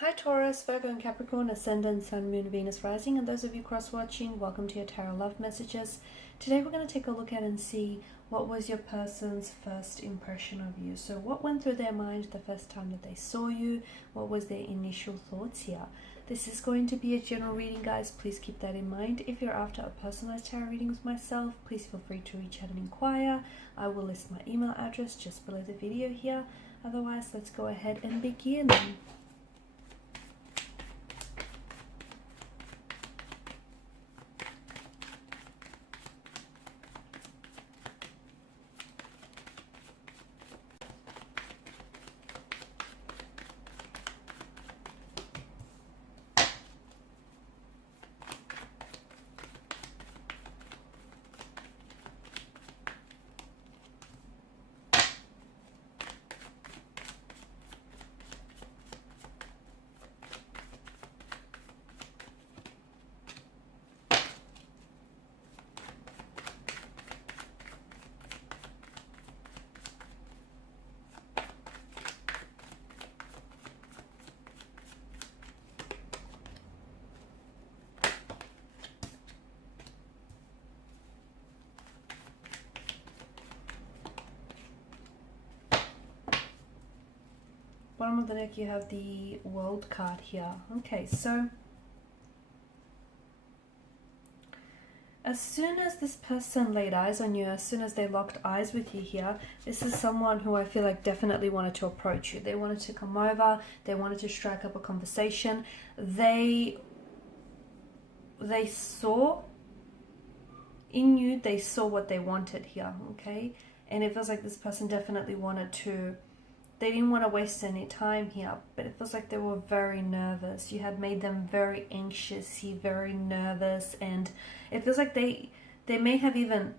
Hi Taurus, Virgo and Capricorn, Ascendant, Sun, Moon, Venus, Rising, and those of you cross-watching, welcome to your Tarot Love Messages. Today we're going to take a look at and see what was your person's first impression of you. So what went through their mind the first time that they saw you? What was their initial thoughts here? This is going to be a general reading, guys. Please keep that in mind. If you're after a personalized tarot reading with myself, please feel free to reach out and inquire. I will list my email address just below the video here. Otherwise, let's go ahead and begin. Bottom of the deck, you have the World card here. Okay, so as soon as this person laid eyes on you, as soon as they locked eyes with you here, this is someone who I feel like definitely wanted to approach you. They wanted to come over, they wanted to strike up a conversation. They saw in you, they saw what they wanted here, okay? And it feels like this person definitely wanted to, they didn't want to waste any time here, but it feels like they were very nervous. You had made them very anxious, very nervous, and it feels like they may have even,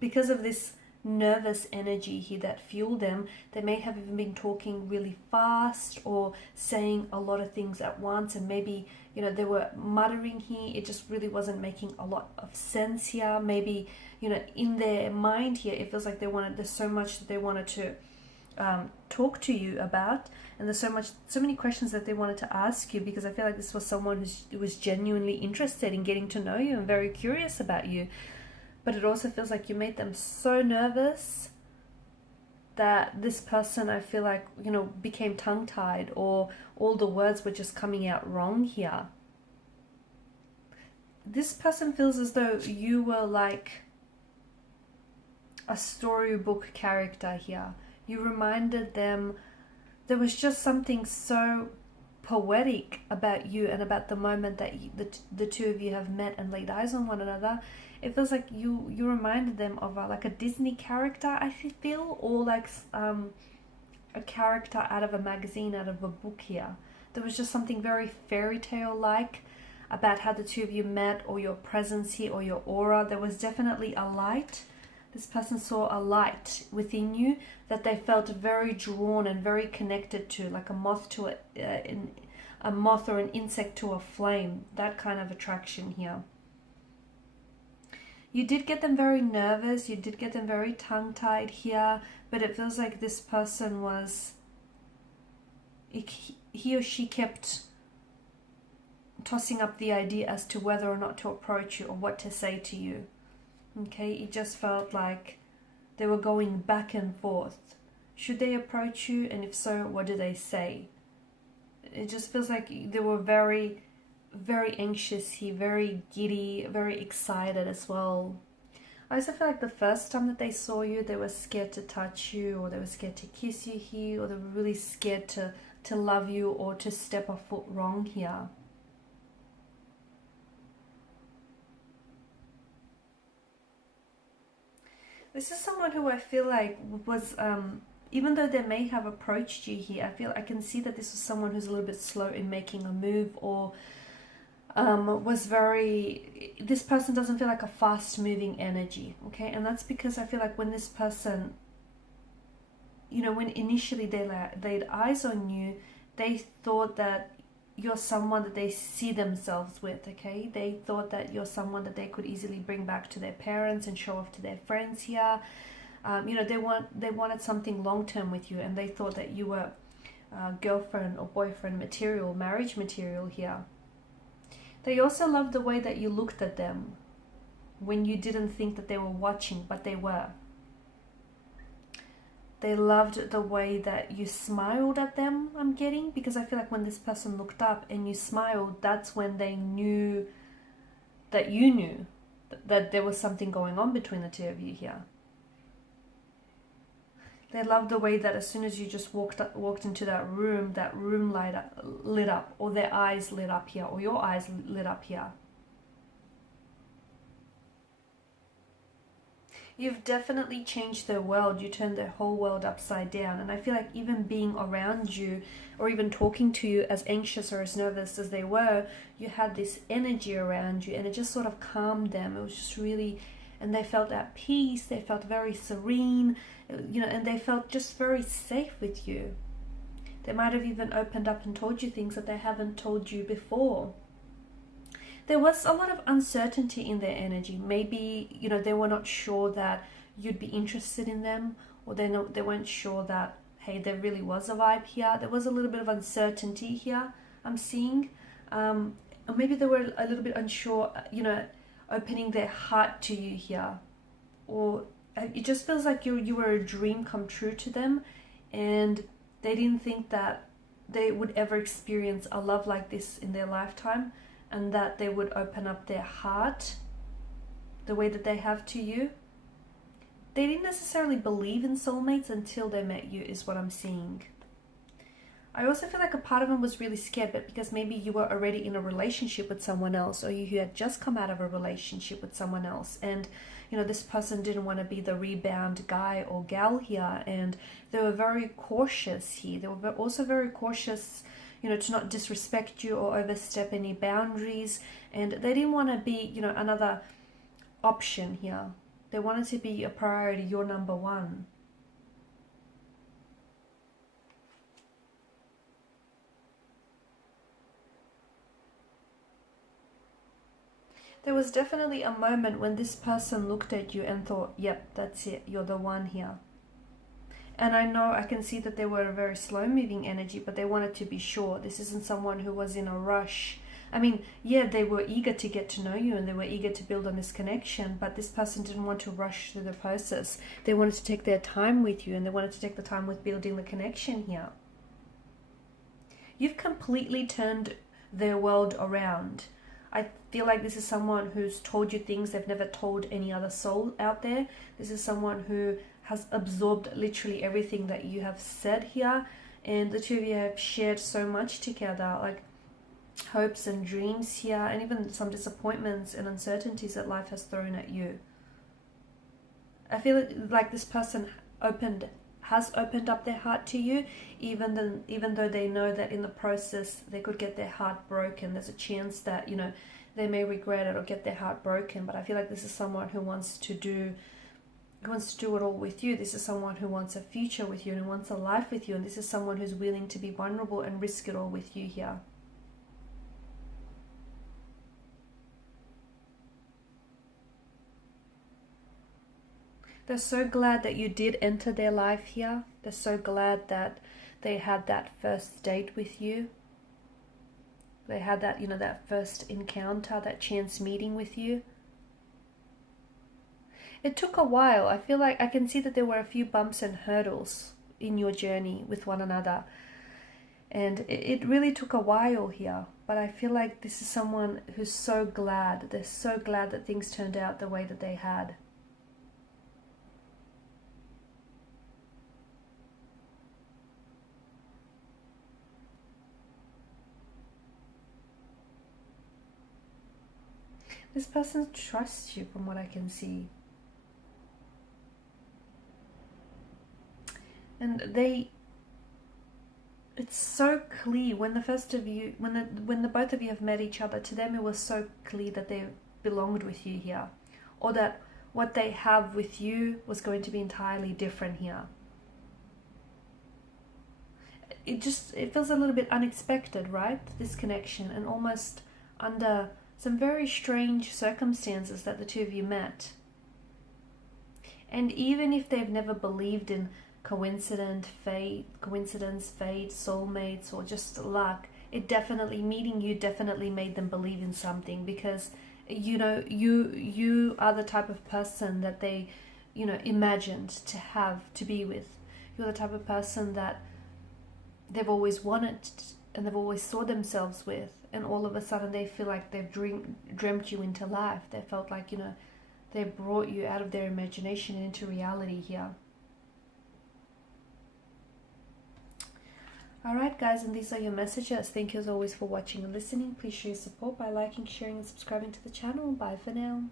because of this nervous energy here that fueled them, they may have even been talking really fast or saying a lot of things at once, and maybe, you know, they were muttering here. It just really wasn't making a lot of sense here. Maybe, you know, in their mind here, it feels like there's so much that they wanted to talk to you about, and there's so many questions that they wanted to ask you, because I feel like this was someone who was genuinely interested in getting to know you and very curious about you. But it also feels like you made them so nervous that this person, I feel like, you know, became tongue-tied, or all the words were just coming out wrong here. This person feels as though you were like a storybook character here. You reminded them, there was just something so poetic about you and about the moment that the two of you have met and laid eyes on one another. It feels like you reminded them of like a Disney character, I feel, or like a character out of a magazine, out of a book here. There was just something very fairy tale like about how the two of you met, or your presence here, or your aura. There was definitely a light. This person saw a light within you that they felt very drawn and very connected to, like a moth to a moth or an insect to a flame. That kind of attraction here. You did get them very nervous. You did get them very tongue-tied here. But it feels like this person was, he or she kept tossing up the idea as to whether or not to approach you or what to say to you. Okay, it just felt like they were going back and forth. Should they approach you? And if so, what do they say? It just feels like they were very, very anxious here, very giddy, very excited as well. I also feel like the first time that they saw you, they were scared to touch you, or they were scared to kiss you here, or they were really scared to love you, or to step a foot wrong here. This is someone who I feel like was, even though they may have approached you here, I can see that this was someone who's a little bit slow in making a move, or was very, this person doesn't feel like a fast moving energy, okay? And that's because I feel like when this person, you know, when initially they laid eyes on you, they thought that you're someone that they see themselves with, okay? They thought that you're someone that they could easily bring back to their parents and show off to their friends here. You know, they wanted something long-term with you, and they thought that you were girlfriend or boyfriend material, marriage material here. They also loved the way that you looked at them when you didn't think that they were watching, but they were. They loved the way that you smiled at them, I'm getting, because I feel like when this person looked up and you smiled, that's when they knew that you knew that there was something going on between the two of you here. They loved the way that as soon as you just walked into that room lit up, or their eyes lit up here, or your eyes lit up here. You've definitely changed their world. You turned their whole world upside down. And I feel like even being around you or even talking to you, as anxious or as nervous as they were, you had this energy around you and it just sort of calmed them. It was just really, and they felt at peace. They felt very serene, you know, and they felt just very safe with you. They might have even opened up and told you things that they haven't told you before. There was a lot of uncertainty in their energy. Maybe, you know, they were not sure that you'd be interested in them, or they weren't sure that, hey, there really was a vibe here. There was a little bit of uncertainty here, I'm seeing. Or maybe they were a little bit unsure, you know, opening their heart to you here. Or it just feels like you were a dream come true to them, and they didn't think that they would ever experience a love like this in their lifetime, and that they would open up their heart the way that they have to you. They didn't necessarily believe in soulmates until they met you, is what I'm seeing. I also feel like a part of them was really scared, but because maybe you were already in a relationship with someone else, or you had just come out of a relationship with someone else, and you know, this person didn't want to be the rebound guy or gal here, and they were very cautious here. They were also very cautious, you know, to not disrespect you or overstep any boundaries. And they didn't want to be, you know, another option here. They wanted to be a priority, your number one. There was definitely a moment when this person looked at you and thought, yep, that's it, you're the one here. And I know, I can see that they were a very slow moving energy, but they wanted to be sure. This isn't someone who was in a rush. I mean, yeah, they were eager to get to know you and they were eager to build on this connection, but this person didn't want to rush through the process. They wanted to take their time with you, and they wanted to take the time with building the connection here. You've completely turned their world around. I feel like this is someone who's told you things they've never told any other soul out there. This is someone who has absorbed literally everything that you have said here, and the two of you have shared so much together, like hopes and dreams here, and even some disappointments and uncertainties that life has thrown at you. I feel like this person has opened up their heart to you, even though they know that in the process they could get their heart broken. There's a chance that, you know, they may regret it or get their heart broken, but I feel like this is someone who wants to do it all with you. This is someone who wants a future with you and who wants a life with you, and this is someone who's willing to be vulnerable and risk it all with you here. They're so glad that you did enter their life here. They're so glad that they had that first date with you. They had that, you know, that first encounter, that chance meeting with you. It took a while. I feel like I can see that there were a few bumps and hurdles in your journey with one another. And it really took a while here. But I feel like this is someone who's so glad. They're so glad that things turned out the way that they had. This person trusts you from what I can see. And it's so clear when the both of you have met each other, to them it was so clear that they belonged with you here, or that what they have with you was going to be entirely different here. It feels a little bit unexpected, right? This connection, and almost under some very strange circumstances that the two of you met. And even if they've never believed in coincidence, fate, soulmates, or just luck. It definitely, meeting you definitely made them believe in something, because you know, you are the type of person that they, you know, imagined to have, to be with. You're the type of person that they've always wanted and they've always saw themselves with, and all of a sudden they feel like they've dreamt you into life. They felt like, you know, they brought you out of their imagination into reality here. Alright guys, and these are your messages. Thank you as always for watching and listening. Please show your support by liking, sharing and subscribing to the channel. Bye for now.